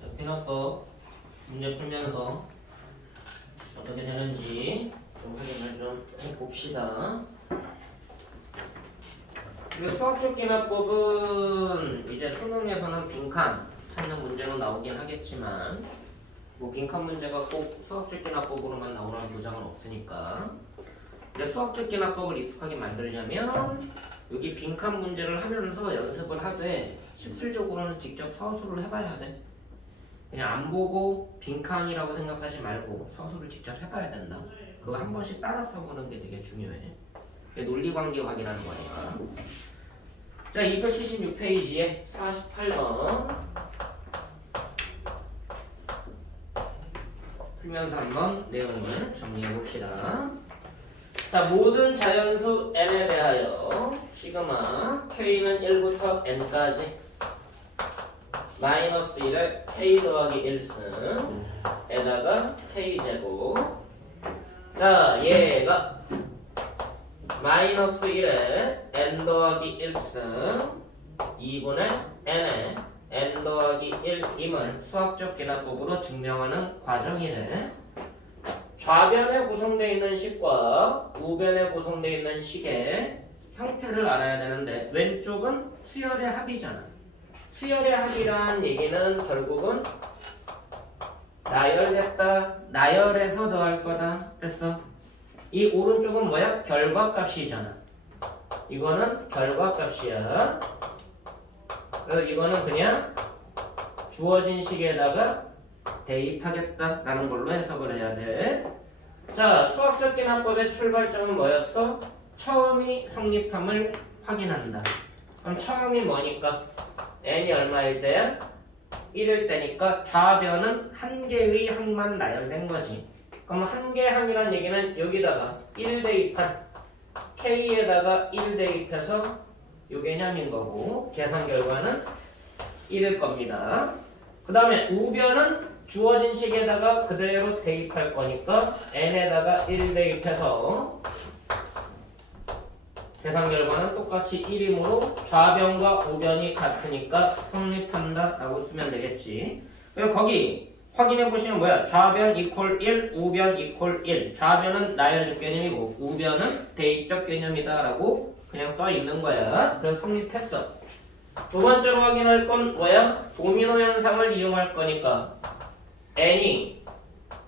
자, 비너법 문제 풀면서 어떻게 되는지 좀 확인을 좀 해봅시다. 그리고 수학적 기납법은 이제 수능에서는 빈칸 찾는 문제로 나오긴 하겠지만 뭐 빈칸 문제가 꼭 수학적 기납법으로만 나오라는 보장은 없으니까. 근데 수학적 기납법을 익숙하게 만들려면 여기 빈칸 문제를 하면서 연습을 하되 실질적으로는 직접 서술을 해봐야 돼. 그냥 안 보고 빈칸이라고 생각하지 말고 서술을 직접 해봐야 된다. 그거 한 번씩 따라 써보는 게 되게 중요해. 그게 논리관계 확인하는 거니까. 자, 276페이지에 48번 풀면서 한번 내용을 정리해봅시다. 자, 모든 자연수 n에 대하여 시그마 k는 1부터 n까지 마이너스 1에 k 더하기 1승 에다가 k제곱. 자, 얘가 마이너스 1에 n 더하기 1승 2분의 n에 n 더하기 1임을 수학적 기납법으로 증명하는 과정이래. 좌변에 구성되어 있는 식과 우변에 구성되어 있는 식의 형태를 알아야 되는데 왼쪽은 수열의 합이잖아. 수열의 합이란 얘기는 결국은 나열됐다, 나열해서 더할 거다. 됐어? 이 오른쪽은 뭐야? 결과값이잖아. 이거는 결과값이야. 그래서 이거는 그냥 주어진 식에다가 대입하겠다라는 걸로 해석을 해야 돼. 자, 수학적 기납법의 출발점은 뭐였어? 처음이 성립함을 확인한다. 그럼 처음이 뭐니까? n이 얼마일 때야? 1일 때니까 좌변은 한 개의 항만 나열된 거지. 그럼 한 개의 항이란 얘기는 여기다가 1 대입한 k에다가 1 대입해서 요 개념인 거고 계산 결과는 1일 겁니다. 그 다음에 우변은 주어진 식에다가 그대로 대입할 거니까 n에다가 1 대입해서 계산 결과는 똑같이 1이므로 좌변과 우변이 같으니까 성립한다 라고 쓰면 되겠지. 그래서 거기 확인해 보시면 뭐야? 좌변 이퀄 1, 우변 이퀄 1. 좌변은 나열적 개념이고 우변은 대입적 개념이다 라고 그냥 써 있는 거야. 그래서 성립했어. 두 번째로 확인할 건 뭐야? 도미노 현상을 이용할 거니까 n이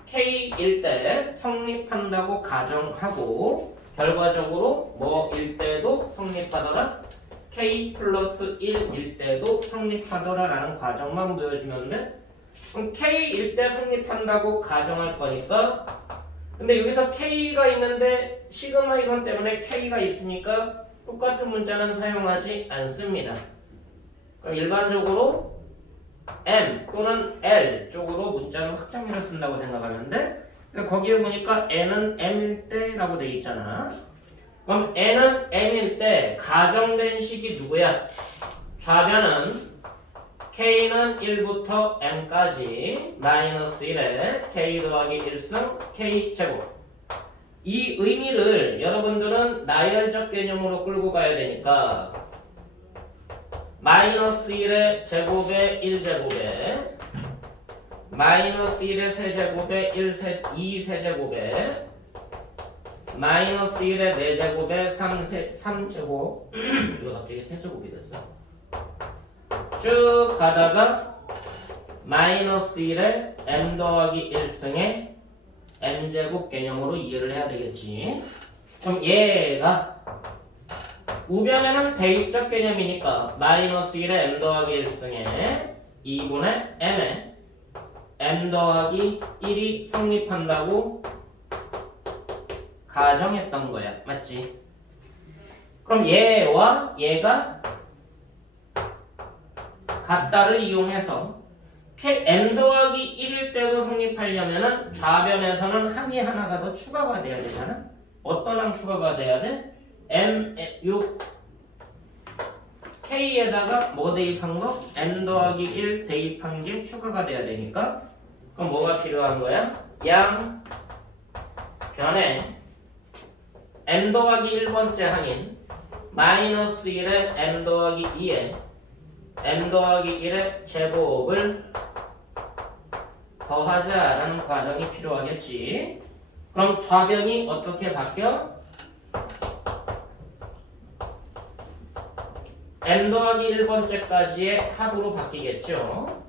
k일 때 성립한다고 가정하고 결과적으로 뭐일 때도 성립하더라? k 플러스 1일 때도 성립하더라 라는 과정만 보여주면 돼. 그럼 k일 때 성립한다고 가정할 거니까 근데 여기서 k가 있는데 시그마 이론 때문에 k가 있으니까 똑같은 문자는 사용하지 않습니다. 그럼 일반적으로 m 또는 l 쪽으로 문자는 확장해서 쓴다고 생각하면 돼. 거기에 보니까 n은 m일 때라고 돼 있잖아. 그럼 n은 m일 때 가정된 식이 누구야? 좌변은 k는 1부터 m까지 마이너스 1에 k 더하기 1승 k제곱. 이 의미를 여러분들은 나열적 개념으로 끌고 가야 되니까 마이너스 1의 제곱에 1제곱에 마이너스 1의 세제곱에 2세제곱에 마이너스 1의 4제곱에 3제곱 이거 갑자기 세제곱이 됐어. 쭉 가다가 마이너스 1의 m 더하기 1승의 m제곱 개념으로 이해를 해야 되겠지. 그럼 얘가 우변에는 대입적 개념이니까 마이너스 1의 m 더하기 1승에 2분의 m에 m 더하기 1이 성립한다고 가정했던 거야. 맞지? 그럼 얘와 얘가 같다를 이용해서 m 더하기 1일 때도 성립하려면은 좌변에서는 항이 하나가 더 추가가 돼야 되잖아. 어떤 항 추가가 돼야 돼? 요 k에다가 뭐 대입한 거? m 더하기 1 대입한 게 추가가 돼야 되니까 그럼 뭐가 필요한 거야? 양 변에 m 더하기 1번째 항인 마이너스 1에 m 더하기 2에 m 더하기 1의 제곱을 더하자라는 과정이 필요하겠지. 그럼 좌변이 어떻게 바뀌어? m 더하기 1번째까지의 합으로 바뀌겠죠.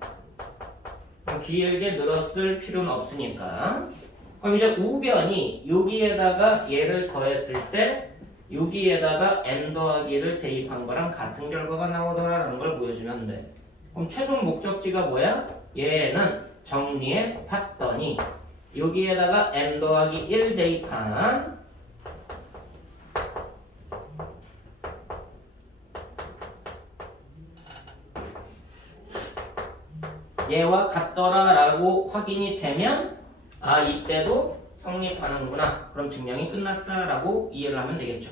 길게 늘었을 필요는 없으니까. 그럼 이제 우변이 여기에다가 얘를 더했을 때 여기에다가 m 더하기를 대입한 거랑 같은 결과가 나오더라라는 걸 보여주면 돼. 그럼 최종 목적지가 뭐야? 얘는 정리해 봤더니 여기에다가 m 더하기 1 대입한 얘와 같더라라고 확인이 되면 아 이때도 성립하는구나. 그럼 증명이 끝났다라고 이해를 하면 되겠죠.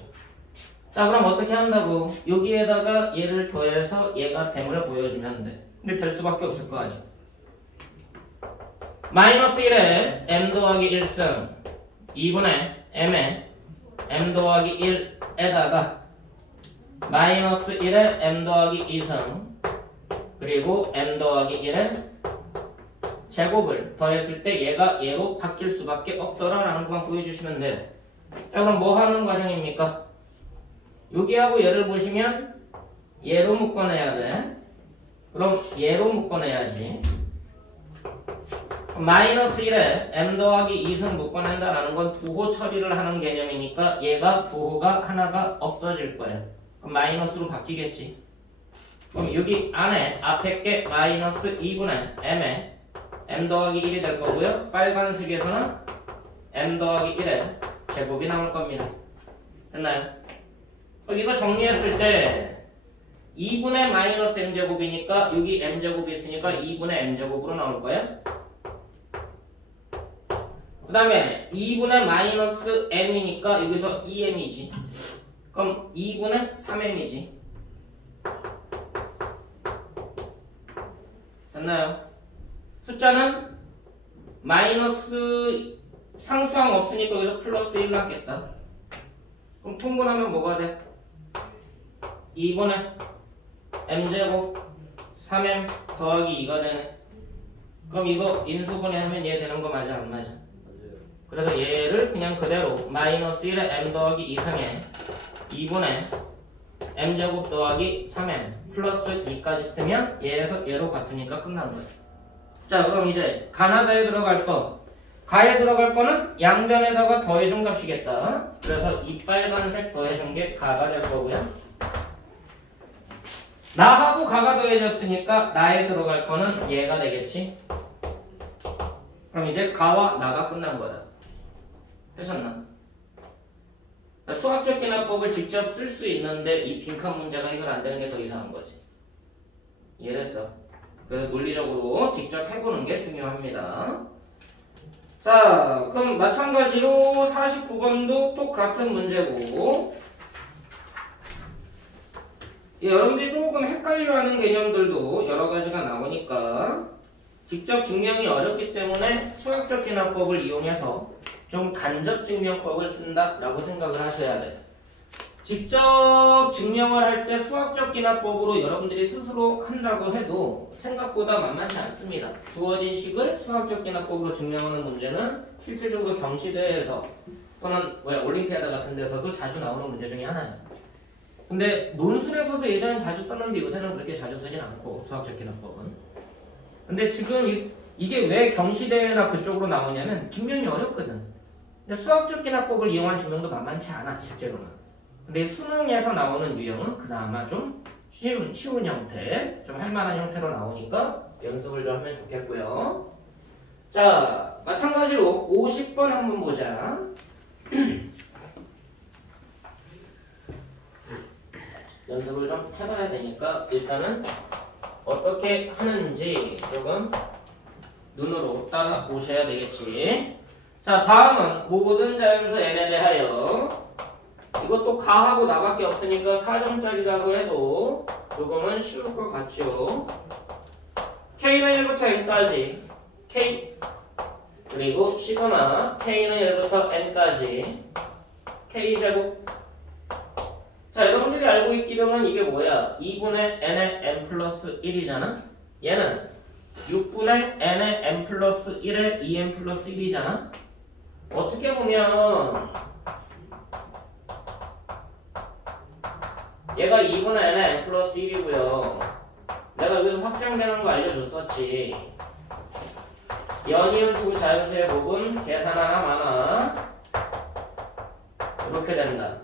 자 그럼 어떻게 한다고? 여기에다가 얘를 더해서 얘가 됨을 보여주면 돼. 근데 될 수밖에 없을 거 아니야. 마이너스 1에 m 더하기 1승 2분의 m에 m 더하기 1에다가 마이너스 1에 m 더하기 2승 그리고 m 더하기 1에 제곱을 더했을 때 얘가 얘로 바뀔 수밖에 없더라라는 것만 보여주시면 돼요. 자 그럼 뭐 하는 과정입니까? 여기하고 얘를 보시면 얘로 묶어내야 돼. 그럼 얘로 묶어내야지. 마이너스 1에 m 더하기 2승 묶어낸다라는 건 부호 처리를 하는 개념이니까 얘가 부호가 하나가 없어질 거예요. 그럼 마이너스로 바뀌겠지. 그럼 여기 안에 앞에 게 마이너스 2분의 m에 m 더하기 1이 될 거고요. 빨간색에서는 m 더하기 1의 제곱이 나올 겁니다. 됐나요? 그럼 이거 정리했을 때 2분의 마이너스 m제곱이니까 여기 m제곱이 있으니까 2분의 m제곱으로 나올 거예요. 그 다음에 2분의 마이너스 m이니까 여기서 2m이지. 그럼 2분의 3m이지. 됐나요? 숫자는 마이너스 상수항 없으니까 여기서 플러스 1 나겠다. 그럼 통분하면 뭐가 돼? 2분의 m제곱 3m 더하기 2가 되네. 그럼 이거 인수분해하면 얘 되는 거 맞아 안 맞아? 그래서 얘를 그냥 그대로 마이너스 1에 m 더하기 2승에 2분의 m제곱 더하기 3m 플러스 2까지 쓰면 얘에서 얘로 갔으니까 끝난 거예요. 자 그럼 이제 가나다에 들어갈 거 가에 들어갈 거는 양변에다가 더해준 값이겠다. 그래서 이 빨간색 더해준 게 가가 될 거고요. 나하고 가가 더해졌으니까 나에 들어갈 거는 얘가 되겠지. 그럼 이제 가와 나가 끝난 거다. 되셨나? 수학적 기납법을 직접 쓸 수 있는데 이 빈칸 문제가 해결 안 되는 게 더 이상한 거지. 이해했어? 그래서 논리적으로 직접 해보는 게 중요합니다. 자, 그럼 마찬가지로 49번도 똑같은 문제고 여러분들이 조금 헷갈려하는 개념들도 여러 가지가 나오니까 직접 증명이 어렵기 때문에 수학적 기납법을 이용해서 좀 간접 증명법을 쓴다라고 생각을 하셔야 돼요. 직접 증명을 할 때 수학적 기납법으로 여러분들이 스스로 한다고 해도 생각보다 만만치 않습니다. 주어진 식을 수학적 기납법으로 증명하는 문제는 실질적으로 경시대회에서 또는 올림피아드 같은 데서도 자주 나오는 문제 중에 하나예요. 근데 논술에서도 예전엔 자주 썼는데 요새는 그렇게 자주 쓰진 않고 수학적 기납법은. 근데 지금 이게 왜 경시대회나 그쪽으로 나오냐면 증명이 어렵거든. 근데 수학적 기납법을 이용한 증명도 만만치 않아 실제로는. 근데 수능에서 나오는 유형은 그나마 좀 쉬운 형태, 좀 할만한 형태로 나오니까 연습을 좀 하면 좋겠고요. 자, 마찬가지로 50번 한번 보자. 연습을 좀 해봐야 되니까 일단은 어떻게 하는지 조금 눈으로 따라오셔야 되겠지. 자, 다음은 모든 자연수 n에 대하여 이것도 가하고 나밖에 없으니까 4점짜리라고 해도 조금은 쉬울 것 같죠. K는 1부터 n까지 K 그리고 시그마 K는 1부터 n까지 K제곱. 자, 여러분들이 알고 있기로는 이게 뭐야? 2분의 n의 n 플러스 1이잖아? 얘는 6분의 n의 n 플러스 1의 2n 플러스 1이잖아? 어떻게 보면 얘가 2분의 n의 n 플러스 1이고요. 내가 여기서 확장되는 거 알려줬었지. 연이은 두 자연수의 곱은 계산 하나 많아. 이렇게 된다.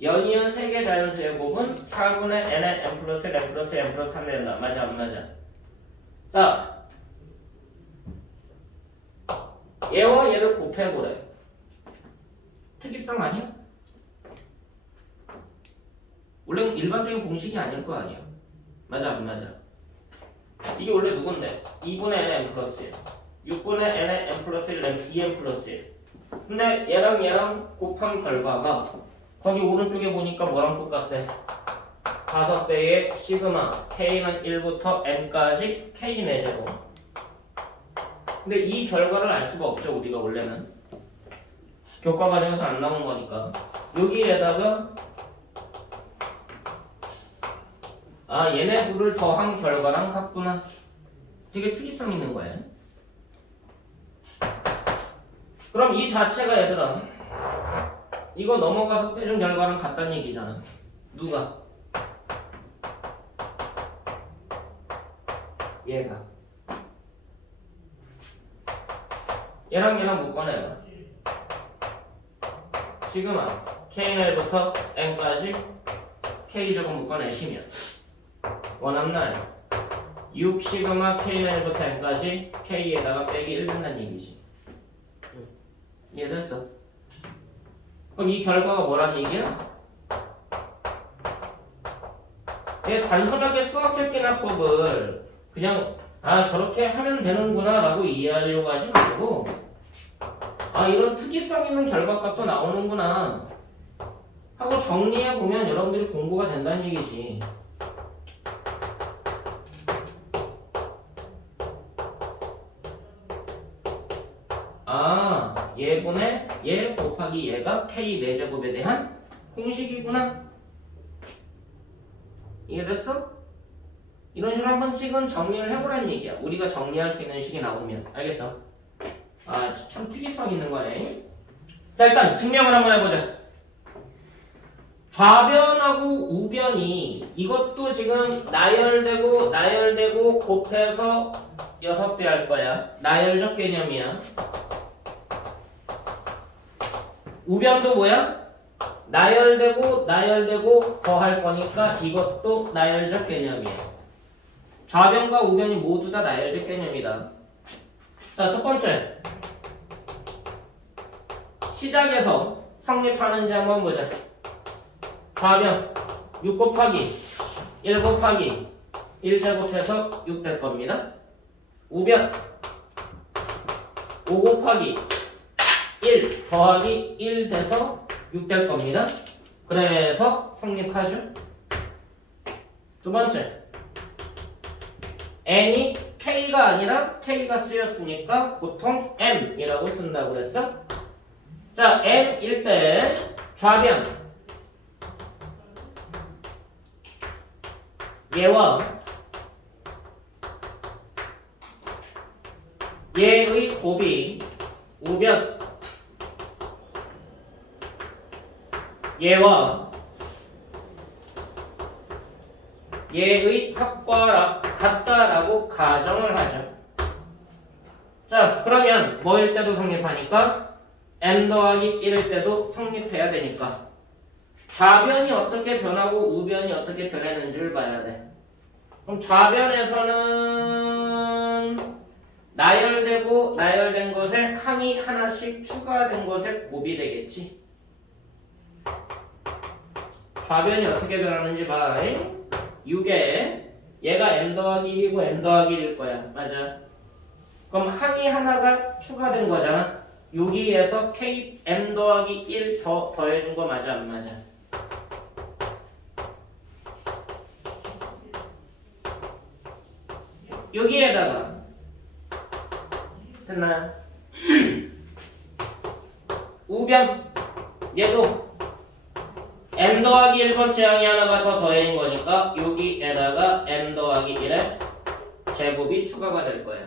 연이은 3개 자연수의 곱은 4분의 n의 n 플러스 1, n 플러스 1, n 플러스 3 된다. 맞아 안 맞아? 자, 얘와 얘를 곱해보래. 특이성 아니야? 원래 일반적인 공식이 아닐 거 아니야. 맞아 안 맞아? 이게 원래 누군데? 2분의 n의 n 플러스 1, 6분의 n의 n 플러스 1, 2n 플러스 1. 근데 얘랑 곱한 결과가 거기 오른쪽에 보니까 뭐랑 똑같대? 5배의 시그마 k는 1부터 n까지 k 4제곱. 근데 이 결과를 알 수가 없죠. 우리가 원래는 교과 과정에서 안 나온 거니까. 여기에다가 얘네 둘을 더한 결과랑 같구나. 되게 특이성 있는 거야. 그럼 이 자체가 얘들아 이거 넘어가서 빼준 결과랑 같다는 얘기잖아. 누가? 얘가. 얘랑 묶어내봐. 시그마 K1부터 N까지 K제곱 묶어내시면 원함날 6 시그마 K1부터 N까지 K에다가 빼기 1 된다는 얘기지. 이해됐어? 그럼 이 결과가 뭐란 얘기야? 얘 단순하게 수학적 기납법을 그냥 저렇게 하면 되는구나 라고 이해하려고 하지 말고 이런 특이성 있는 결과값도 나오는구나 하고 정리해보면 여러분들이 공부가 된다는 얘기지. 얘분의 얘 곱하기 얘가 k 4제곱에 대한 공식이구나. 이해됐어? 이런 식으로 한 번씩은 정리를 해보라는 얘기야. 우리가 정리할 수 있는 식이 나오면. 알겠어? 참 특이성 있는 거네. 자, 일단 증명을 한번 해보자. 좌변하고 우변이 이것도 지금 나열되고 곱해서 6배 할 거야. 나열적 개념이야. 우변도 뭐야? 나열되고 더할 거니까 이것도 나열적 개념이야. 좌변과 우변이 모두 다 나열적 개념이다. 자, 첫 번째. 시작에서 성립하는지 한번 보자. 좌변 6 곱하기 1 곱하기 1제곱해서 6 될 겁니다. 우변 5 곱하기 1 더하기 1 돼서 6 될 겁니다. 그래서 성립하죠. 두 번째. n이 k가 아니라 k가 쓰였으니까 보통 m이라고 쓴다고 그랬어. 자, m일 때 좌변 얘와 얘의 곱이 우변 얘와 얘의 합과 같다라고 가정을 하죠. 자, 그러면 뭐일 때도 성립하니까 n 더하기 1일 때도 성립해야 되니까 좌변이 어떻게 변하고 우변이 어떻게 변했는지를 봐야 돼. 그럼 좌변에서는 나열된 것에 항이 하나씩 추가된 것에 곱이 되겠지. 좌변이 어떻게 변하는지 봐. 6에 얘가 n 더하기 1이고 n 더하기 1일 거야. 맞아. 그럼 항이 하나가 추가된 거잖아. 여기에서 k m 더하기 1 더해준 거 맞아 안 맞아? 여기에다가 됐나요? 우변 얘도 m 더하기 1번째 항이 하나가 더 더해진 거니까 여기에다가 m 더하기 1의 제곱이 추가가 될 거야.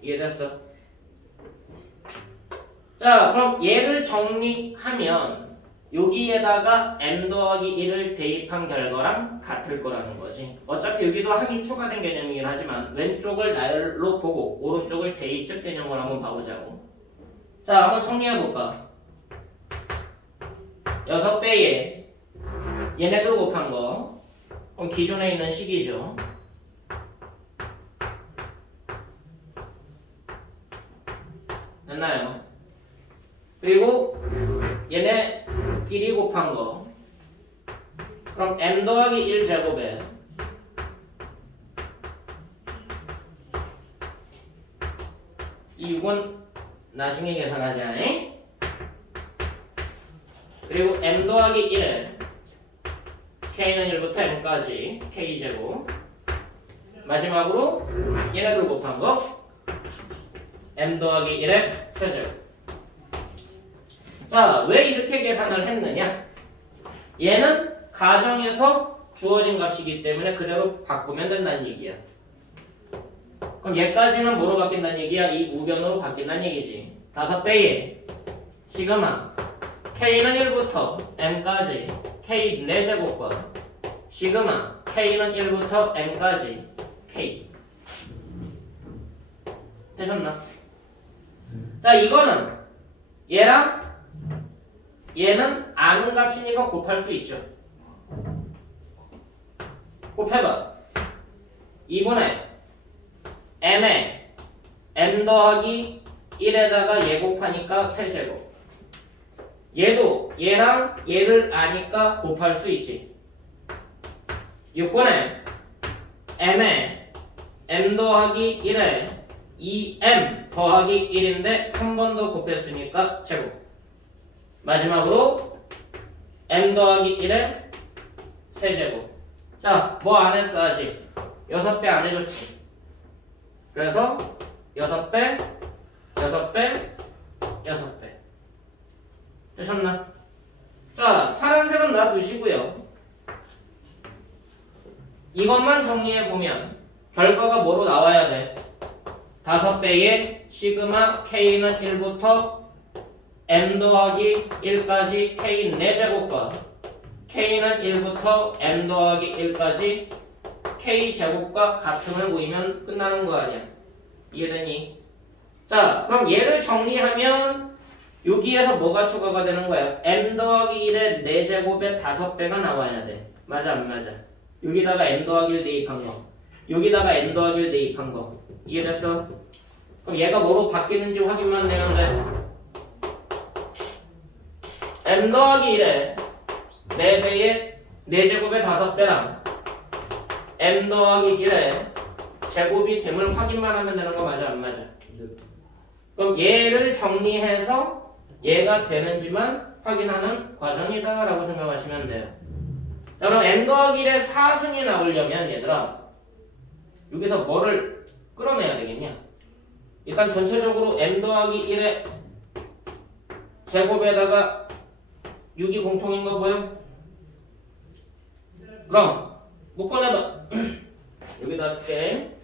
이해됐어? 자, 그럼 얘를 정리하면 여기에다가 m 더하기 1을 대입한 결과랑 같을 거라는 거지. 어차피 여기도 항이 추가된 개념이긴 하지만 왼쪽을 날로 보고 오른쪽을 대입적 개념으로 한번 봐보자고. 자, 한번 정리해볼까? 6배에 얘네들 곱한 거, 그럼 기존에 있는 식이죠. 됐나요? 그리고 얘네끼리 곱한 거, 그럼 m 더하기 1제곱에 이 6은 나중에 계산하자. 그리고 m 더하기 1에 k는 1부터 m까지 k제곱, 마지막으로 얘네들 곱한 거 m 더하기 1의 세제곱. 자, 왜 이렇게 계산을 했느냐? 얘는 가정에서 주어진 값이기 때문에 그대로 바꾸면 된다는 얘기야. 그럼 얘까지는 뭐로 바뀐다는 얘기야? 이 우변으로 바뀐다는 얘기지. 5배에 시그마 k는 1부터 m까지 k 4제곱과 시그마 k는 1부터 m까지 k. 되셨나? 자, 이거는 얘랑 얘는 아는 값이니까 곱할 수 있죠. 곱해봐. 2분의 m에 m 더하기 1에다가 얘 곱하니까 세제곱. 얘도 얘랑 얘를 아니까 곱할 수 있지. 6분의 m에 m 더하기 1에 2m 더하기 1인데 한 번 더 곱했으니까 제곱. 마지막으로 m 더하기 1의 세제곱. 자, 뭐 안 했어 아직? 6배 안 해줬지. 그래서 6배, 6배, 6배. 되셨나? 자, 파란색은 놔두시고요. 이것만 정리해보면 결과가 뭐로 나와야 돼? 5배의 시그마 k는 1부터 m 더하기 1까지 k 4제곱과 k는 1부터 m 더하기 1까지 k 제곱과 같음을 보이면 끝나는 거 아니야. 이해되니? 자, 그럼 얘를 정리하면 여기에서 뭐가 추가가 되는 거야? m 더하기 1의 4제곱에 5배가 나와야 돼. 맞아 안 맞아? 여기다가 m 더하기 1 대입한 거, 여기다가 m 더하기 1 대입한 거. 이해됐어? 그럼 얘가 뭐로 바뀌는지 확인만 되면 돼. m 더하기 1에 4배에 4제곱에 5배랑 m 더하기 1에 제곱이 됨을 확인만 하면 되는 거 맞아 안 맞아? 그럼 얘를 정리해서 얘가 되는지만 확인하는 과정이다 라고 생각하시면 돼요. 자, 그럼 m 더하기 1에 4승이 나오려면 얘들아 여기서 뭐를 끌어내야 되겠냐? 일단 전체적으로 m 더하기 1의 제곱에다가 6이 공통인 거 보여? 그럼 묶어내봐. 여기다 쓸게.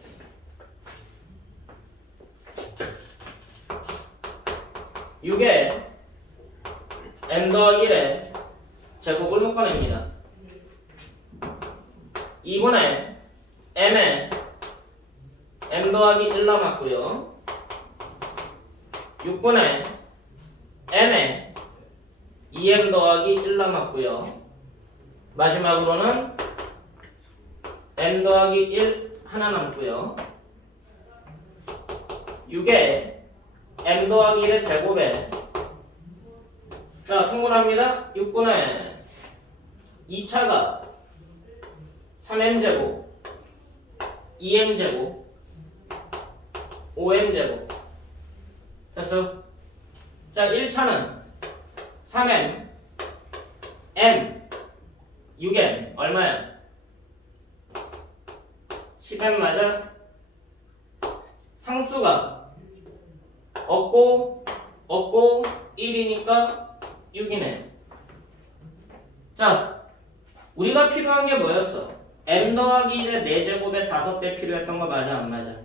이게 m 더하기 1의 제곱을 묶어냅니다. 2분의 m에 m 더하기 1 남았고요. 6분의 m에 2m 더하기 1 남았고요. 마지막으로는 m 더하기 1 하나 남고요. 6에 m 더하기 1의 제곱에 자, 통분합니다. 6분의 2차가 3m제곱 2m제곱 5m제곱 됐어? 자, 1차는 3m m 6m 얼마야? 10m 맞아? 상수가 없고 1이니까 6이네. 자, 우리가 필요한 게 뭐였어? m 더하기 1의 4제곱에 5배 필요했던 거 맞아 안 맞아?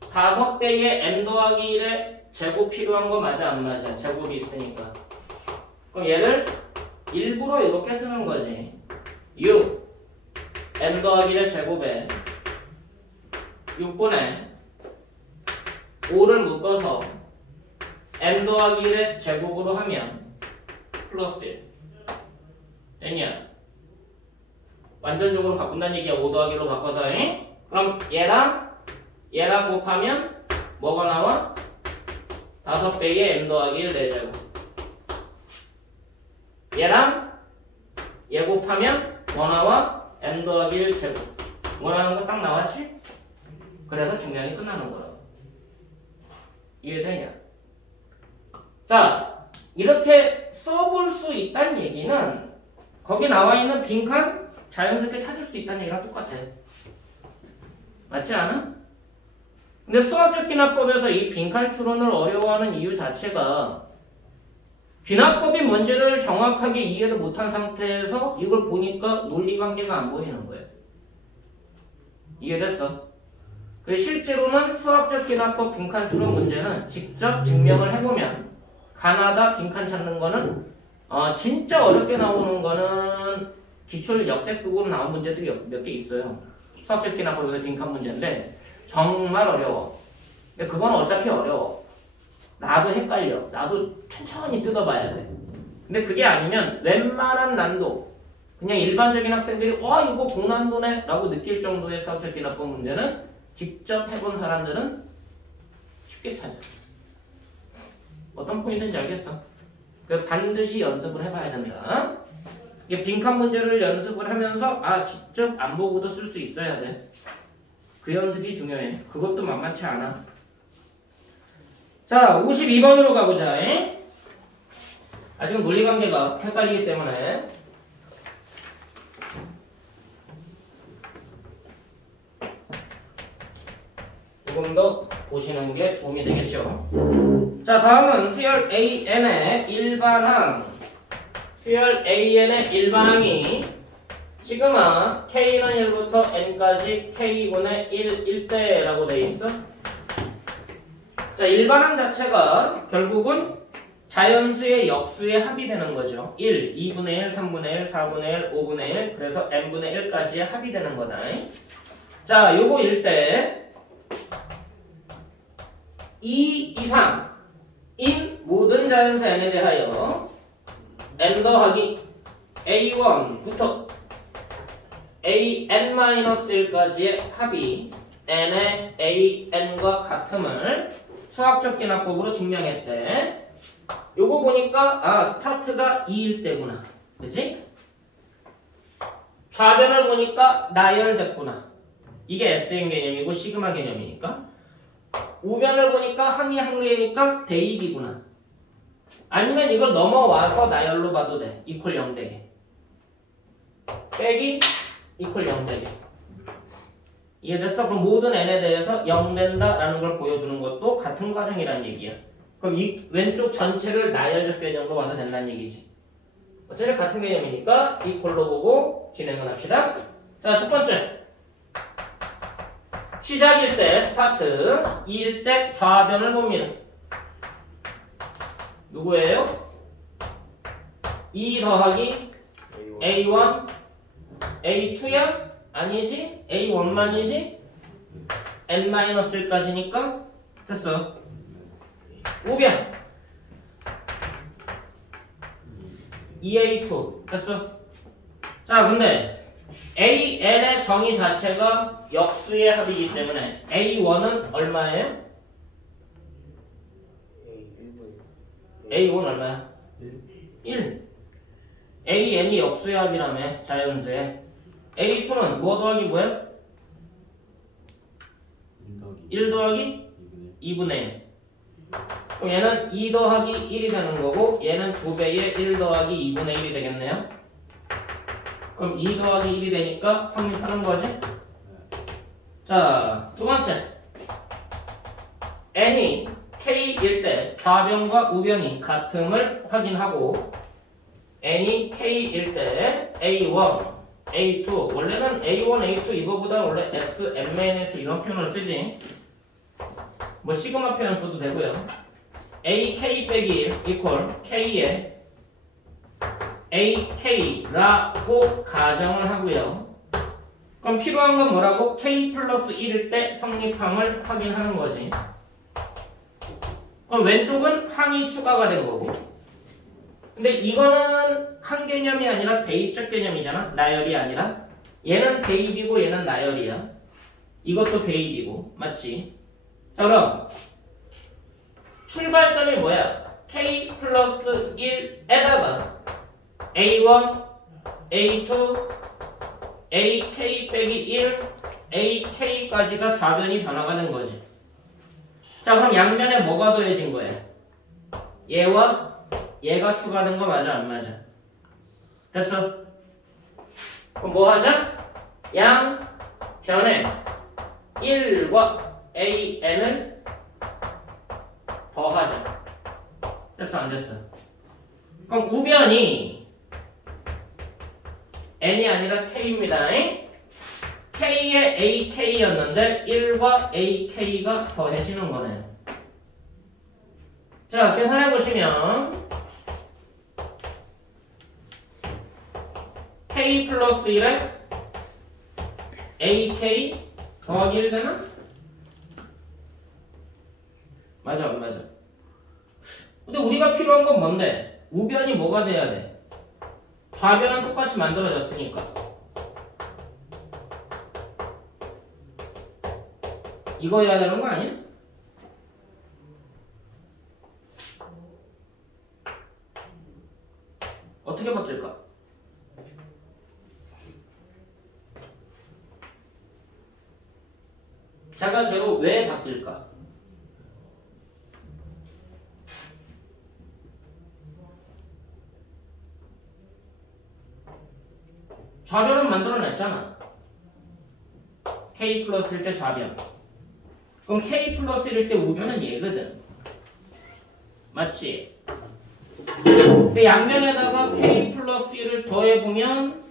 5배의 m 더하기 1의 제곱 필요한 거 맞아 안 맞아? 제곱이 있으니까. 그럼 얘를 일부러 이렇게 쓰는 거지. 6 m 더하기 1의 제곱에 6분의 5를 묶어서 m 더하기 1의 제곱으로 하면 플러스 1 됐냐? 완전적으로 바꾼다는 얘기야. 5 더하기 1로 바꿔서. 잉? 그럼 얘랑 곱하면 뭐가 나와? 5배의 m 더하기 1 4제곱. 얘랑 얘 곱하면 뭐 나와? m 더하기 1 제곱. 뭐라는 거 딱 나왔지? 그래서 증량이 끝나는 거라고. 이해되냐? 자, 이렇게 써볼 수 있다는 얘기는 거기 나와 있는 빈칸 자연스럽게 찾을 수 있다는 얘기랑 똑같아. 맞지 않아? 근데 수학적 귀납법에서 이 빈칸 추론을 어려워하는 이유 자체가 귀납법이 뭔지를 정확하게 이해를 못한 상태에서 이걸 보니까 논리관계가 안 보이는 거예요. 이해됐어? 실제로는 수학적 귀납법 빈칸 추론 문제는 직접 증명을 해보면 가나다 빈칸 찾는 거는 진짜 어렵게 나오는 거는 기출 역대급으로 나온 문제도 몇 개 있어요. 수학적 귀납법에서 빈칸 문제인데 정말 어려워. 근데 그건 어차피 어려워. 나도 헷갈려. 나도 천천히 뜯어봐야 돼. 근데 그게 아니면 웬만한 난도 그냥 일반적인 학생들이 와 이거 고난도네 라고 느낄 정도의 수학적 귀납법 문제는 직접 해본 사람들은 쉽게 찾아. 어떤 포인트인지 알겠어? 반드시 연습을 해봐야 된다. 이게 빈칸 문제를 연습을 하면서 직접 안 보고도 쓸 수 있어야 돼. 그 연습이 중요해. 그것도 만만치 않아. 자, 52번으로 가보자. 아직은 논리관계가 헷갈리기 때문에 조금 더 보시는 게 도움이 되겠죠. 자, 다음은 수열 AN의 일반항. 수열 AN의 일반항이 시그마 K는 1부터 N까지 K분의 1, 1대라고 돼 있어. 자, 일반항 자체가 결국은 자연수의 역수의 합이 되는 거죠. 1, 2분의 1, 3분의 1, 4분의 1, 5분의 1, 그래서 n분의 1까지의 합이 되는 거다. 자, 요거 일 때 2 이상인 모든 자연수 n에 대하여 n 더하기 a1부터 an-1까지의 합이 n의 an과 같음을 수학적 귀납법으로 증명했대. 요거 보니까 스타트가 2일 때구나. 그치? 좌변을 보니까 나열됐구나. 이게 SN 개념이고 시그마 개념이니까. 우변을 보니까 항이 한 개니까 대입이구나. 아니면 이걸 넘어와서 나열로 봐도 돼. 이퀄 0 되게. 빼기 이퀄 0 되게. 이해됐어? 그럼 모든 n에 대해서 0 된다라는 걸 보여주는 것도 같은 과정이란 얘기야. 그럼 이 왼쪽 전체를 나열적 개념으로 와도 된다는 얘기지. 어차피 같은 개념이니까 이퀄로 보고 진행을 합시다. 자, 첫 번째. 시작일 때 스타트, 2일 때 좌변을 봅니다. 누구예요? 2 더하기 A1, A2야? 아니지? A1만이지? N-1까지니까 됐어. 우변 2A2 됐어. 자, 근데 AN의 정의 자체가 역수의 합이기 때문에 A1은 얼마예요? A1 얼마야? 1. AN이 역수의 합이라며 자연수의. A2는 뭐 더하기 뭐야? 1 더하기 2분의 1. 그럼 얘는 2 더하기 1이 되는 거고 얘는 2배의 1 더하기 2분의 1이 되겠네요. 그럼 2 더하기 1이 되니까 성립하는 거지? 자, 두 번째. n이 k일 때 좌변과 우변이 같음을 확인하고 n이 k일 때 a1, a2 원래는 a1, a2 이거보다 원래 s, m-s 이런 표현을 쓰지 뭐 시그마 표현 써도 되고요. ak 빼기 1 이퀄 k에 ak라고 가정을 하고요. 그럼 필요한 건 뭐라고? k 플러스 1일 때 성립함을 확인하는 거지. 그럼 왼쪽은 항이 추가가 된 거고. 근데 이거는 한 개념이 아니라 대입적 개념이잖아. 나열이 아니라. 얘는 대입이고 얘는 나열이야. 이것도 대입이고. 맞지? 자 그럼 출발점이 뭐야? k 플러스 1에다가 a1, a2, ak 빼기 1, ak까지가 좌변이 변화가 된 거지. 자 그럼 양면에 뭐가 더해진 거야? 얘와 얘가 추가된 거 맞아 안 맞아? 됐어? 그럼 뭐 하자? 양변에 1과 an을 더하자. 됐어 안 됐어? 그럼 우변이 n이 아니라 k입니다. k에 ak였는데 1과 ak가 더해지는 거네. 자 계산해보시면 k 플러스 1에 ak 더하기 1 되나? 맞아 안 맞아? 근데 우리가 필요한 건 뭔데? 우변이 뭐가 돼야 돼? 좌변은 똑같이 만들어졌으니까 이거 해야 되는 거 아니야? 어떻게 바뀔까? 자가 제로 왜 바뀔까? 좌변은 만들어냈잖아. k 플러스일 때 좌변. 그럼 k 플러스일 때 우변은 얘거든. 맞지? 근데 양변에다가 k 플러스 1을 더해보면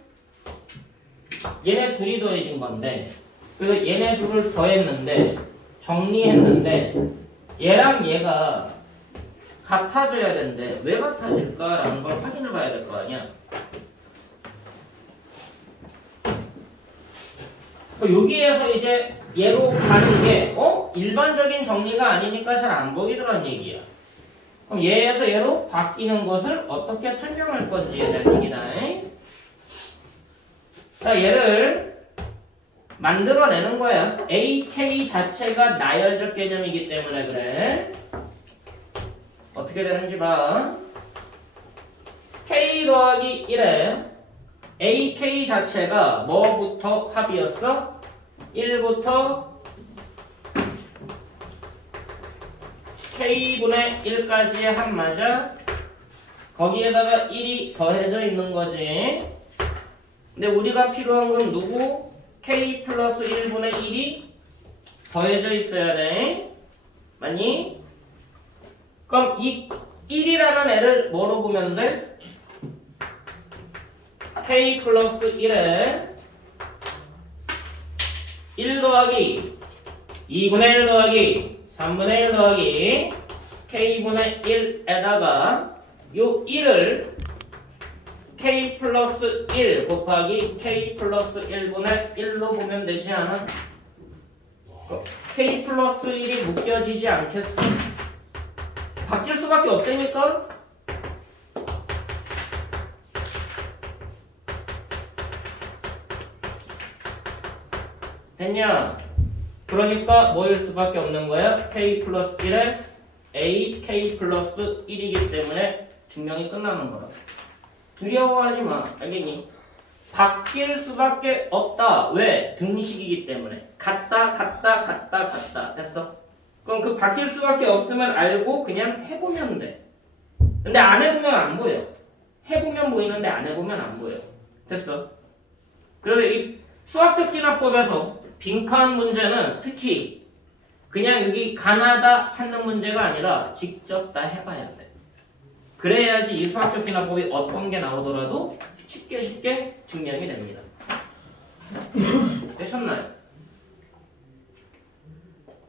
얘네 둘이 더해진 건데 그래서 얘네 둘을 더했는데 정리했는데 얘랑 얘가 같아져야 되는데 왜 같아질까라는 걸 확인해 봐야 될 거 아니야. 여기에서 이제 얘로 가는 게 일반적인 정리가 아니니까 잘 안 보이더란 얘기야. 그럼 얘에서 얘로 바뀌는 것을 어떻게 설명할 건지에 대한 얘기다. 자 얘를 만들어내는 거야. AK 자체가 나열적 개념이기 때문에 그래. 어떻게 되는지 봐. K 더하기 1에 AK 자체가 뭐부터 합이었어? 1부터 K분의 1까지의 합 맞아? 거기에다가 1이 더해져 있는 거지. 근데 우리가 필요한 건 누구? K 플러스 1분의 1이 더해져 있어야 돼. 맞니? 그럼 이 1이라는 애를 뭐로 보면 돼? K 플러스 1에 1 더하기 2분의 1 더하기 3분의 1 더하기 K분의 1에다가 요 1을 K 플러스 1 곱하기 K 플러스 1분의 1로 보면 되지 않아? K 플러스 1이 묶여지지 않겠어? 바뀔 수밖에 없다니까? 됐냐? 그러니까 뭐일 수밖에 없는 거야? K 플러스 1에 A, K 플러스 1이기 때문에 증명이 끝나는 거라. 두려워하지 마. 알겠니? 바뀔 수밖에 없다. 왜? 등식이기 때문에. 같다. 됐어? 그럼 그 바뀔 수밖에 없음을 알고 그냥 해보면 돼. 근데 안 해보면 안 보여. 해보면 보이는데 안 해보면 안 보여. 됐어? 그래서 이 수학적 기납법에서 빈칸 문제는 특히 그냥 여기 가나다 찾는 문제가 아니라 직접 다 해봐야 돼. 그래야지 이 수학적 기납법이 어떤 게 나오더라도 쉽게 증명이 됩니다. 되셨나요?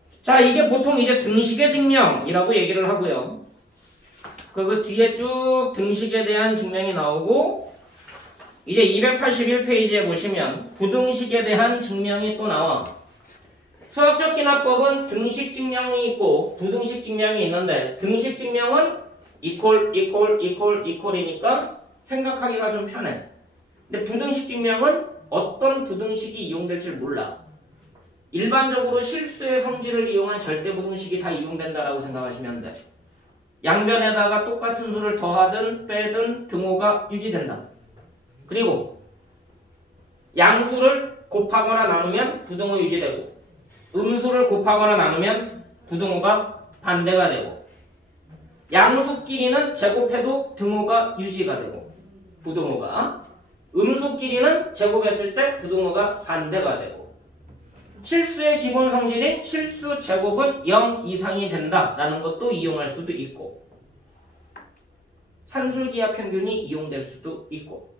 자, 이게 보통 이제 등식의 증명이라고 얘기를 하고요. 그 뒤에 쭉 등식에 대한 증명이 나오고, 이제 281페이지에 보시면 부등식에 대한 증명이 또 나와. 수학적 기납법은 등식 증명이 있고 부등식 증명이 있는데, 등식 증명은 이퀄이니까 생각하기가 좀 편해. 근데 부등식 증명은 어떤 부등식이 이용될지 몰라. 일반적으로 실수의 성질을 이용한 절대 부등식이 다 이용된다라고 생각하시면 돼. 양변에다가 똑같은 수를 더하든 빼든 등호가 유지된다. 그리고 양수를 곱하거나 나누면 부등호 유지되고, 음수를 곱하거나 나누면 부등호가 반대가 되고, 양수끼리는 제곱해도 등호가 유지가 되고, 부등호가 음수끼리는 제곱했을 때 부등호가 반대가 되고, 실수의 기본 성질인 실수 제곱은 0 이상이 된다라는 것도 이용할 수도 있고, 산술기하 평균이 이용될 수도 있고.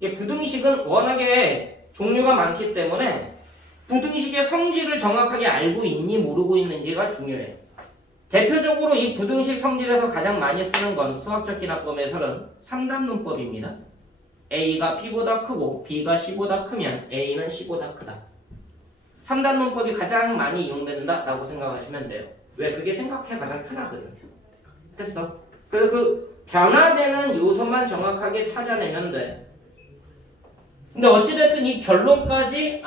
부등식은 워낙에 종류가 많기 때문에 부등식의 성질을 정확하게 알고 있니 모르고 있는지가 중요해. 대표적으로 이 부등식 성질에서 가장 많이 쓰는 건 수학적 기납법에서는 3단 문법입니다. A가 B보다 크고 B가 C보다 크면 A는 C보다 크다. 3단 문법이 가장 많이 이용된다라고 생각하시면 돼요. 왜? 그게 생각해 가장 편하거든요. 됐어? 그래서 그 변화되는 요소만 정확하게 찾아내면 돼. 근데 어찌됐든 이 결론까지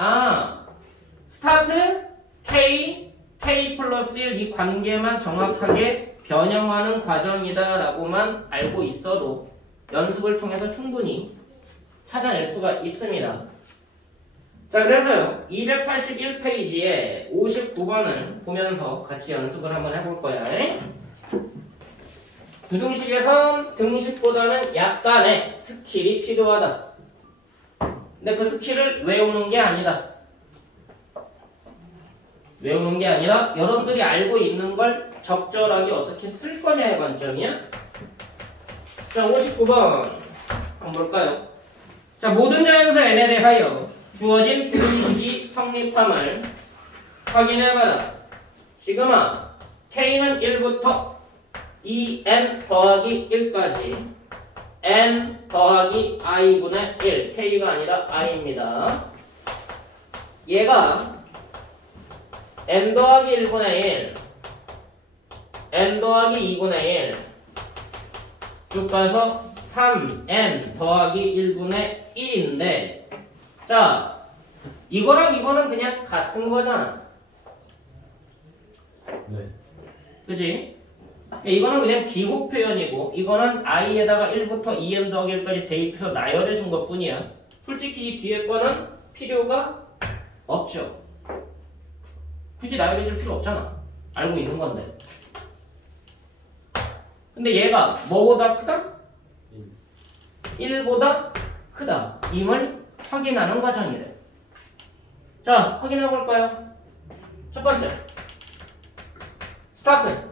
스타트 K 플러스 1 이 관계만 정확하게 변형하는 과정이다 라고만 알고 있어도 연습을 통해서 충분히 찾아낼 수가 있습니다. 자, 그래서요 281페이지에 59번을 보면서 같이 연습을 한번 해볼 거야. 부등식에선 등식보다는 약간의 스킬이 필요하다. 근데 그 스킬을 외우는 게 아니다. 외우는 게 아니라 여러분들이 알고 있는 걸 적절하게 어떻게 쓸 거냐의 관점이야. 자, 59번 한번 볼까요? 자, 모든 자연수 n에 대하여 주어진 부등식이 성립함을 확인해봐라. 시그마 k는 1부터 2n 더하기 1까지 n 더하기 i분의 1, k가 아니라 i입니다. 얘가 n 더하기 1분의 1, n 더하기 2분의 1, 쭉 가서 3n 더하기 1분의 1인데, 자, 이거랑 이거는 그냥 같은 거잖아. 네. 그치? 이거는 그냥 기호 표현이고, 이거는 i에다가 1부터 2n 더하기 1까지 대입해서 나열해 준 것 뿐이야. 솔직히 이 뒤에 거는 필요가 없죠. 굳이 나열해 줄 필요 없잖아. 알고 있는 건데. 근데 얘가 뭐보다 크다? 1보다 크다. 임을 확인하는 과정이래. 자, 확인해 볼까요? 첫 번째. 스타트.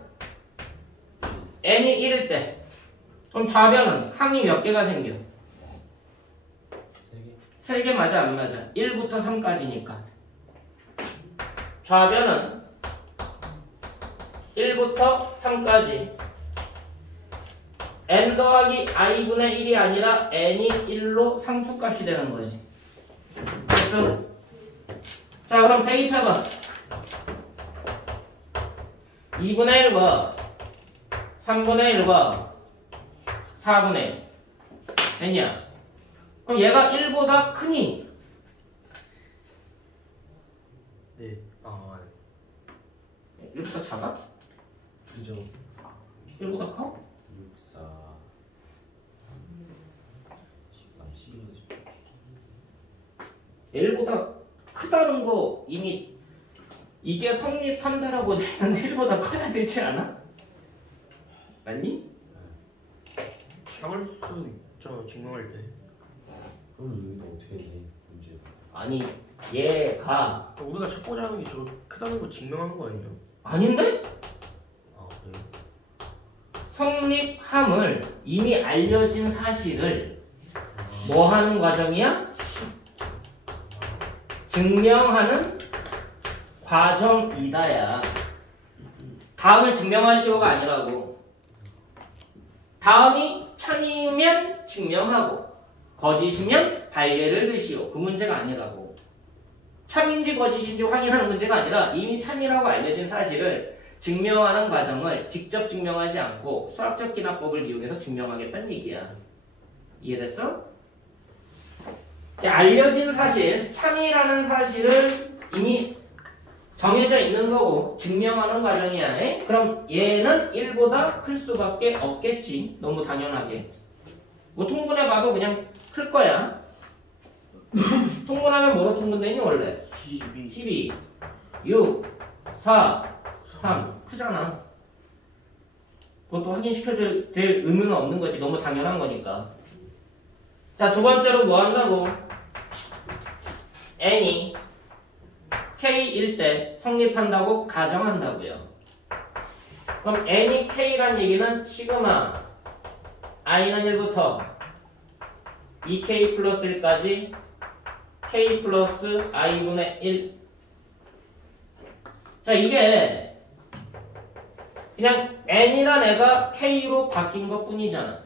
n이 1일 때. 그럼 좌변은 항이 몇 개가 생겨? 3개. 3개 맞아, 안 맞아? 1부터 3까지니까. 좌변은 1부터 3까지 n 더하기 i분의 1이 아니라 n이 1로 상수값이 되는 거지. 됐어? 자, 그럼 대입해봐. 2분의 1과 3분의 1과 4분의 1 됐냐? 그럼 얘가 1보다 크니? 네. 1보다 작아? 그죠. 1보다 커? 6, 4, 13, 12, 1보다 크다는 거 이미 이게 성립한다라고 되면 1보다 커야 되지 않아? 맞니? 작을 수 있죠, 증명할 때. 그럼 여기다 어떻게 돼? 문제. 아니 얘가 우리가 찾고자 하는 게 저 크다는 거 증명하는 거 아니에요? 아닌데? 아, 그래요? 성립함을 이미 알려진 사실을 뭐 하는 과정이야? 증명하는 과정이다야. 다음을 증명하시오가 아니라고. 다음이 참이면 증명하고 거짓이면 발예를 드시오. 그 문제가 아니라고. 참인지 거짓인지 확인하는 문제가 아니라 이미 참이라고 알려진 사실을 증명하는 과정을 직접 증명하지 않고 수학적 기납법을 이용해서 증명하겠다는 얘기야. 이해됐어? 알려진 사실, 참이라는 사실을 이미 정해져 있는 거고 증명하는 과정이야. 에? 그럼 얘는 1보다 클 수밖에 없겠지. 너무 당연하게. 뭐 통분해봐도 그냥 클 거야. 통분하면 뭐로 통분되니 원래? 12, 6, 4, 3. 크잖아. 그것도 확인시켜줄 될 의무는 없는 거지. 너무 당연한 거니까. 자, 두 번째로 뭐 한다고? n이 k일 때 성립한다고 가정한다고요. 그럼 n이 k란 얘기는 시그마 i는 1부터 2k 플러스 1까지 k 플러스 i분의 1. 자, 이게 그냥 n이란 애가 k로 바뀐 것 뿐이잖아.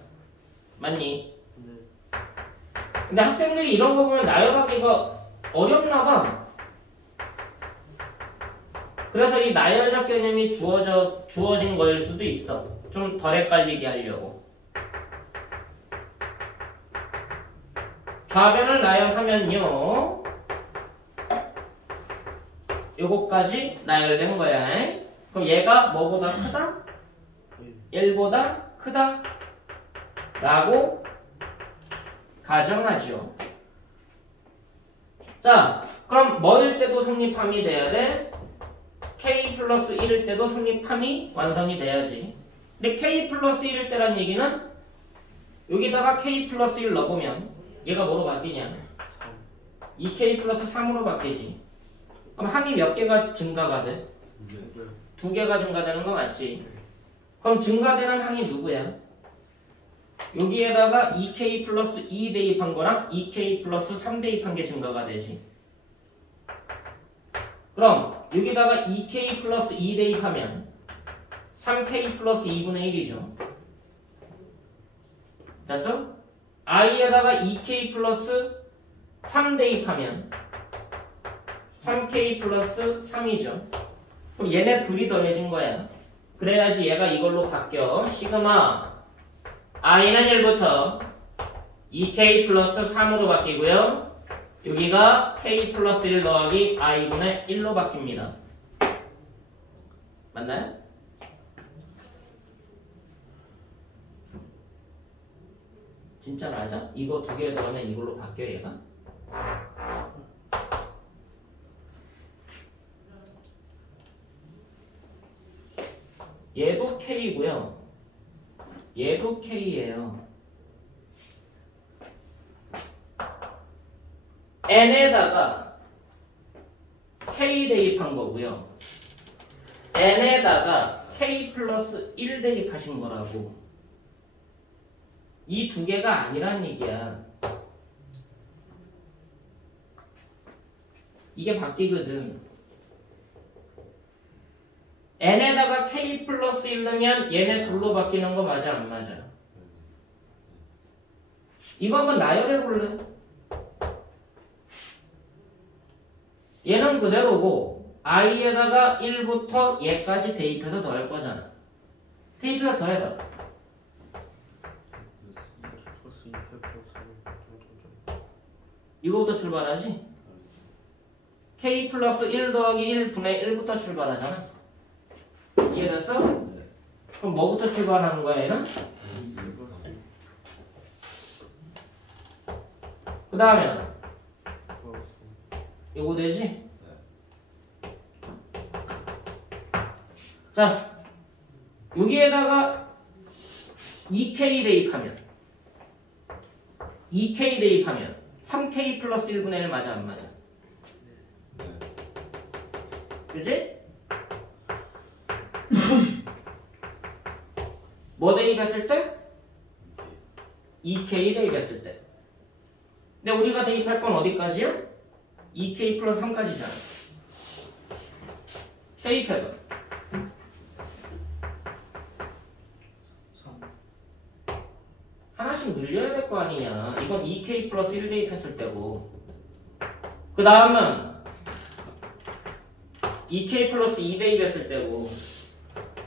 맞니? 네. 근데 학생들이 이런 거 보면 나열하기가 어렵나 봐. 그래서 이 나열적 개념이 주어진 거일 수도 있어. 좀 덜 헷갈리게 하려고. 좌변을 나열하면요, 요거까지 나열된 거야. 그럼 얘가 뭐보다 크다? 1보다 크다? 라고 가정하죠. 자, 그럼 뭐일 때도 성립함이 돼야 돼? k 플러스 1일 때도 성립함이 완성이 돼야지. 근데 k 플러스 1일 때란 얘기는 여기다가 k 플러스 1 넣어보면 얘가 뭐로 바뀌냐? 2k 플러스 3으로 바뀌지. 그럼 항이 몇 개가 증가가 돼? 2개가 증가되는 거 맞지? 그럼 증가되는 항이 누구야? 여기에다가 2k 플러스 2 대입한 거랑 2k 플러스 3 대입한 게 증가가 되지. 그럼 여기다가 2k 플러스 2 대입하면 3k 플러스 2분의 1이죠. 됐어? i에다가 2k 플러스 3 대입하면 3k 플러스 3이죠. 그럼 얘네 둘이 더해진 거야. 그래야지 얘가 이걸로 바뀌어. 시그마 i는 1부터 2k 플러스 3으로 바뀌고요. 여기가 k 플러스 1 더하기 i분의 1로 바뀝니다. 맞나요? 진짜 맞아? 이거 두 개 더하면 이걸로 바뀌어 얘가? 얘도 k고요. 얘도 k예요. n에다가 k 대입한 거고요. n에다가 k 플러스 1 대입하신 거라고. 이 두 개가 아니란 얘기야. 이게 바뀌거든. n에다가 k 플러스 1 넣으면 얘네 둘로 바뀌는 거 맞아 안 맞아? 이거 한번 나열해 볼래? 얘는 그대로고 i에다가 1부터 얘까지 대입해서 더할 거잖아. 대입해서 더해봐. 이거부터 출발하지? k 플러스 1 더하기 1분의 1부터 출발하잖아. 이해됐어? 그럼 뭐부터 출발하는 거야 얘는? 그 다음에는 요거 되지? 자, 여기에다가 2k 대입하면 3k 플러스 1분의 1 맞아 안 맞아? 그지? 뭐 대입했을 때? 2K 대입했을 때. 근데 우리가 대입할 건 어디까지야? 2K 플러스 3까지잖아. 대입해봐. 3. 하나씩 늘려야 될 거 아니냐. 이건 2K 플러스 1 대입했을 때고. 그 다음은 2K 플러스 2 대입했을 때고.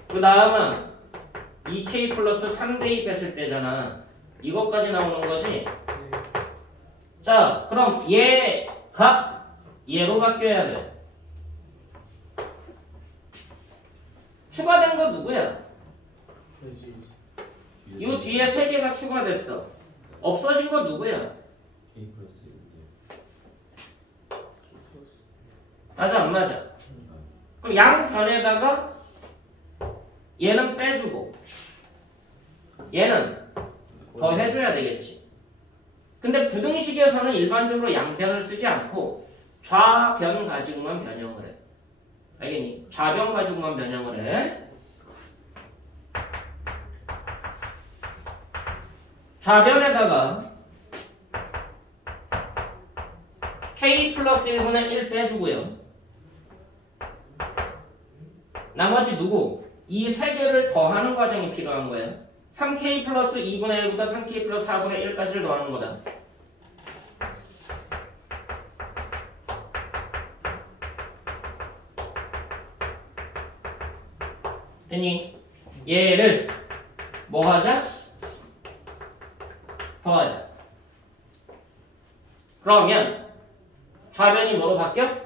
그 다음은 2K 플러스 3 대입했을 때잖아. 이것까지 나오는 거지. 자, 그럼 얘가 얘로 바뀌어야 돼. 추가된 거 누구야? 이 뒤에 3개가 추가됐어. 없어진 거 누구야? K 플러스 1인데요. 맞아 안 맞아? 그럼 양변에다가 얘는 빼주고 얘는 더 해줘야 되겠지. 근데 부등식에서는 일반적으로 양변을 쓰지 않고 좌변 가지고만 변형을 해. 알겠니? 좌변 가지고만 변형을 해. 좌변에다가 K 플러스 1분의 1 빼주고요. 나머지 누구? 이 세 개를 더하는 과정이 필요한 거야. 3K 플러스 2분의 1보다 3K 플러스 4분의 1까지를 더하는 거다. 됐니? 얘를 뭐 하자? 더하자. 그러면 좌변이 뭐로 바뀌어?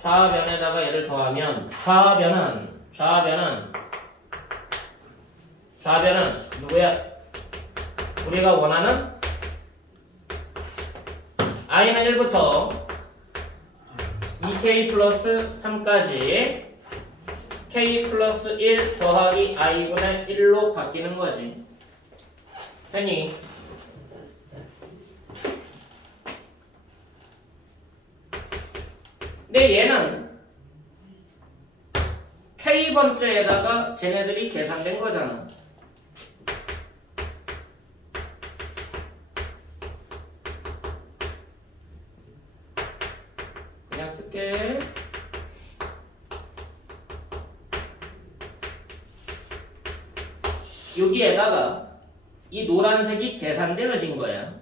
좌변에다가 얘를 더하면 좌변은 누구야? 우리가 원하는 i는 1부터 2k 플러스 3까지 k 플러스 1 더하기 i분의 1로 바뀌는 거지. 됐니? 근데 얘는 k번째에다가 쟤네들이 계산된 거잖아. 그냥 쓸게. 여기에다가 이 노란색이 계산되어진 거야.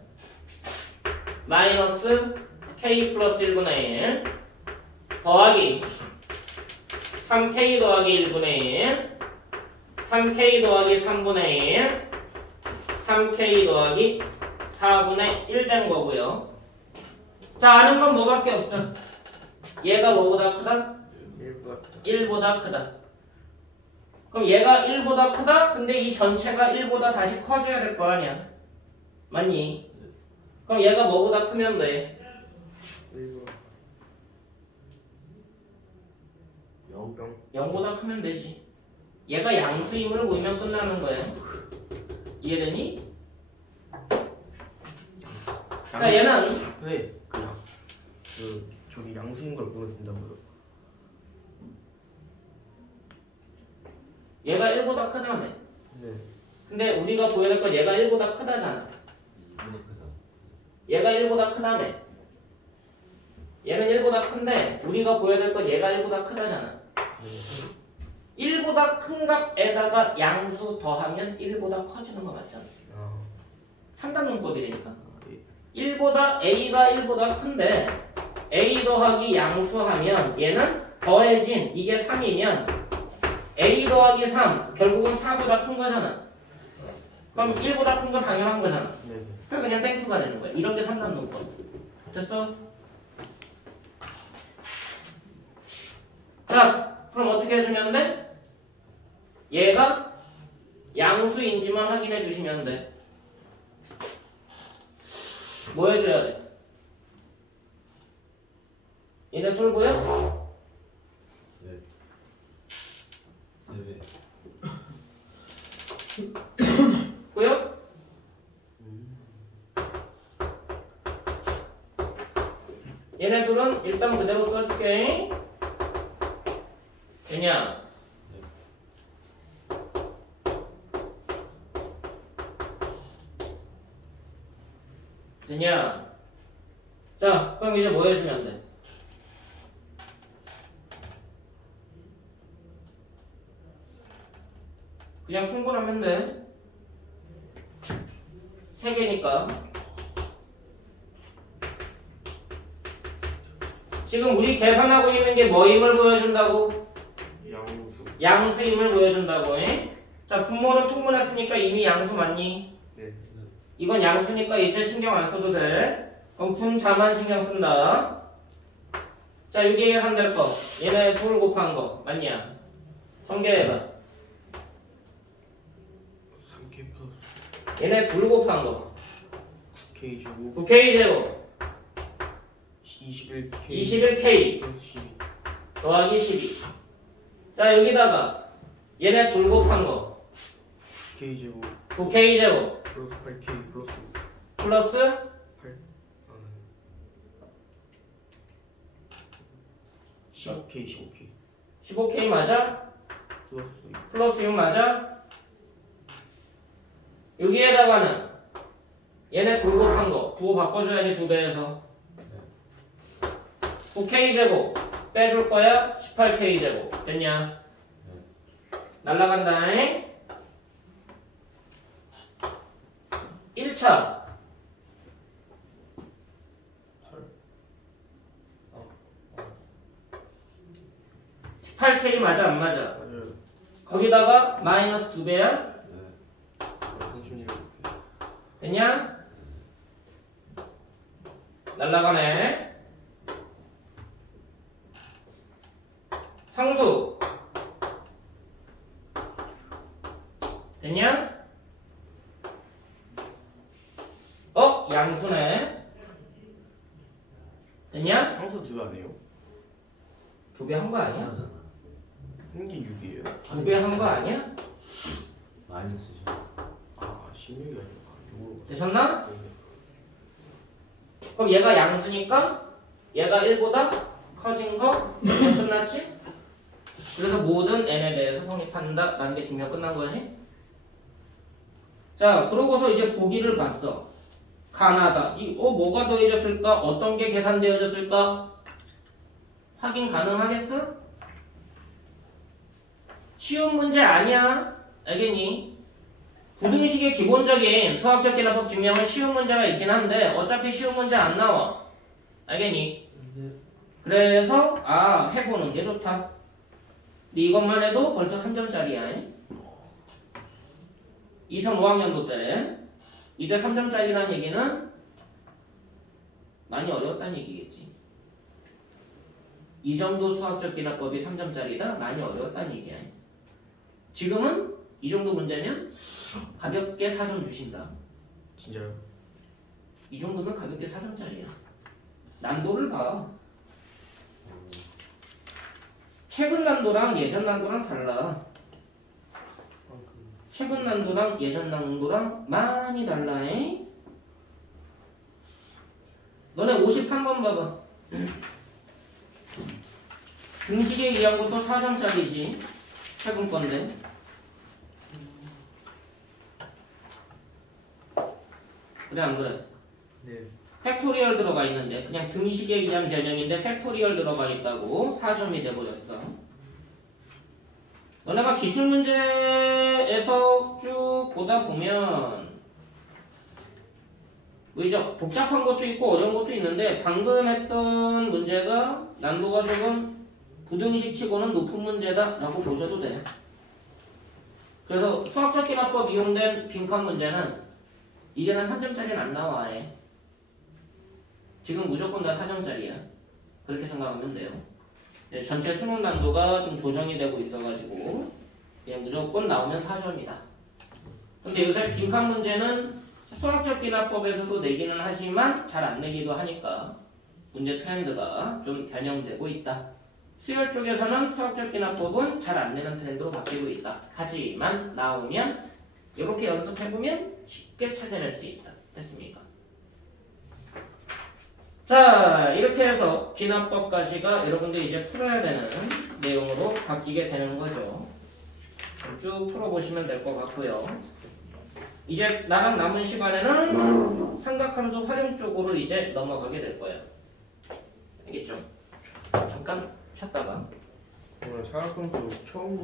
마이너스 k 플러스 1분의 1 더하기 3k 더하기 1분의 1 3k 더하기 3분의 1 3k 더하기 4분의 1 된 거고요. 자, 아는 건 뭐밖에 없어. 얘가 뭐보다 크다? 1보다 크다. 그럼 얘가 1보다 크다? 근데 이 전체가 1보다 다시 커져야 될 거 아니야. 맞니? 그럼 얘가 뭐보다 크면 돼? 0보다 크면 되지. 얘가 양수임을 보이면 끝나는 거야. 이해되니? 자, 얘는 왜? 저기 양수인 걸 보면 된다고요? 얘가 1보다 크다며. 네. 근데 우리가 보여야 될 건 얘가 1보다 크다잖아. 얘가 1보다 크다며. 얘는 1보다 큰데 우리가 보여야 될 건 얘가 1보다 크다잖아. 1보다 큰 값에다가 양수 더하면 1보다 커지는 거 맞잖아. 3단원법이 되니까. 1보다 A가 1보다 큰데 A 더하기 양수하면 얘는 더해진 이게 3이면 A 더하기 3 결국은 4보다 큰 거잖아. 그럼 1보다 큰 건 당연한 거잖아. 그럼 그냥 땡큐가 되는 거야. 이런 게 3단원법. 됐어? 자, 그럼 어떻게 해주면 돼? 얘가 양수인지만 확인해 주시면 돼. 뭐 해줘야 돼? 얘네 뚫고요? 네. 3배. 고요? 얘네 둘은 일단 그대로 써줄게. 되냐? 됐냐? 자, 그럼 이제 뭐 해주면 돼? 그냥 통분하면 돼. 3개니까. 지금 우리 계산하고 있는 게 뭐임을 보여준다고? 양수. 양수임을 보여준다고. 에? 자, 분모는 통분했으니까 이미 양수 맞니? 네. 이건 양수니까 이제 신경 안 써도 돼. 그럼 분자만 신경 쓴다. 자, 여기 계산될 거. 얘네 둘 곱한 거. 맞냐? 전개해봐. 3K 플러스 얘네 둘 곱한 거. 9K 제곱 9K 제곱. 21K 21K. 플러스 12. 더하기 12. 자, 여기다가 얘네 둘 곱한 거. 9K 제곱 9K 제곱. 플러스 8K 플러스 플러스 8. 15K 15K 15K 맞아? 플러스 플러스 6 맞아? 여기에다가는 얘네 둘 곱한 거. 부호 바꿔줘야지 2배에서. 9K 제곱 빼줄 거야? 18K 제곱. 됐냐? 날라간다잉? 1차 18K 맞아 안 맞아? 맞아요. 거기다가 마이너스 2배야? 36. 됐냐? 날라가네. 상수 됐냐? 양수네. 됐냐? 상수 2배 안 해요? 2배 한 거 아니야? 한 게 6이에요? 2배 한 거 아니야? 마이너스죠. 아 16이 아니라 6으로. 되셨나? 그럼 얘가 양수니까 얘가 1보다 커진 거 끝났지? 그래서 모든 n에 대해서 성립한다 라는 게 증명 끝난 거지? 자, 그러고서 이제 보기를 봤어. 가나다. 뭐가 더해졌을까? 어떤 게 계산되어졌을까? 확인 가능하겠어? 쉬운 문제 아니야. 알겠니? 부등식의 기본적인 수학적 계산법 증명은 쉬운 문제가 있긴 한데 어차피 쉬운 문제 안 나와. 알겠니? 그래서 해보는 게 좋다. 근데 이것만 해도 벌써 3점짜리야. 2선 5학년도 때 이때 3점짜리라는 얘기는 많이 어려웠다는 얘기겠지. 이 정도 수학적 기납법이 3점짜리다? 많이 어려웠다는 얘기야. 지금은 이 정도 문제면 가볍게 4점 주신다. 진짜요? 이 정도면 가볍게 4점짜리야. 난도를 봐. 최근 난도랑 예전 난도랑 달라. 최근 난도랑 예전 난도랑 많이 달라. 너네 53번 봐봐. 등식에 의한 것도 4점짜리지. 최근 건데. 그래 안 그래? 네. 팩토리얼 들어가 있는데 그냥 등식에 의한 변형인데 팩토리얼 들어가 있다고 4점이 돼버렸어. 너네가 기출문제에서 쭉 보다 보면 뭐죠? 복잡한 것도 있고 어려운 것도 있는데 방금 했던 문제가 난도가 조금 부등식 치고는 높은 문제다 라고 보셔도 돼. 그래서 수학적 기납법 이용된 빈칸 문제는 이제는 3점짜리는 안 나와. 지금 무조건 다 4점짜리야. 그렇게 생각하면 돼요. 네, 전체 수능 난도가 좀 조정이 되고 있어가지고 무조건 나오면 4점이다. 근데 요새 빈칸 문제는 수학적 기납법에서도 내기는 하지만 잘 안 내기도 하니까 문제 트렌드가 좀 변형되고 있다. 수열 쪽에서는 수학적 기납법은 잘 안 내는 트렌드로 바뀌고 있다. 하지만 나오면 이렇게 연습해보면 쉽게 찾아낼 수 있다. 됐습니까? 자, 이렇게 해서 기납법까지가 여러분들 이제 풀어야 되는 내용으로 바뀌게 되는 거죠. 쭉 풀어보시면 될 것 같고요. 이제 나랑 남은 시간에는 삼각함수 활용 쪽으로 이제 넘어가게 될 거야. 알겠죠? 잠깐 쉬었다가 오늘 사각함수 처음